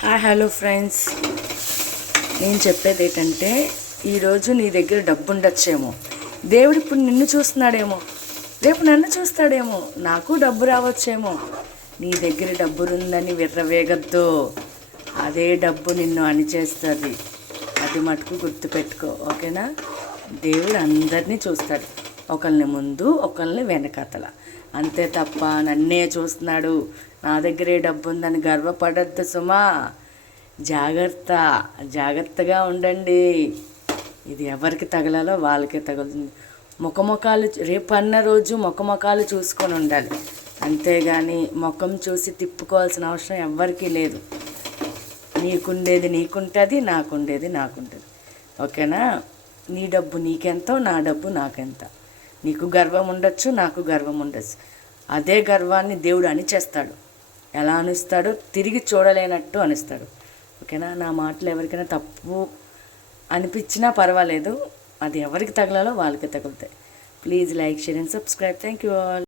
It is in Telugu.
హాయ్ హలో ఫ్రెండ్స్, నేను చెప్పేది ఏంటంటే ఈరోజు నీ దగ్గర డబ్బు ఉండొచ్చేమో, దేవుడు ఇప్పుడు నిన్ను చూస్తున్నాడేమో, రేపు నన్ను చూస్తాడేమో, నాకు డబ్బు రావచ్చేమో. నీ దగ్గర డబ్బు ఉందని విర్రవేగద్దు, అదే డబ్బు నిన్ను అణిచేస్తుంది. అది మటుకు గుర్తుపెట్టుకో, ఓకేనా? దేవుడు అందరినీ చూస్తాడు, ఒకరిని ముందు ఒకరిని వెనకతల, అంతే తప్ప నన్నే చూస్తున్నాడు, నా దగ్గరే డబ్బు ఉందని గర్వపడద్దు సుమా. జాగ్రత్తగా ఉండండి. ఇది ఎవరికి తగలాలో వాళ్ళకే తగులుతుంది. ముఖముఖాలు రేపు అన్న రోజు ముఖముఖాలు చూసుకొని ఉండాలి, అంతేగాని ముఖం చూసి తిప్పుకోవాల్సిన అవసరం ఎవ్వరికీ లేదు. నీకుండేది నీకుంటుంది, నాకుండేది నాకుంటుంది, ఓకేనా? నీ డబ్బు నీకెంతో, నా డబ్బు నాకెంత. నీకు గర్వం ఉండొచ్చు, నాకు గర్వం ఉండొచ్చు. అదే గర్వాన్ని దేవుడు అణిచేస్తాడు. ఎలా అనిస్తాడో తిరిగి చూడలేనట్టు అనిస్తాడు, ఓకేనా? నా మాటలు ఎవరికైనా తప్పు అనిపించినా పర్వాలేదు, అది ఎవరికి తగలాలో వాళ్ళకి తగులుతాయి. Please like, share and subscribe. Thank you all.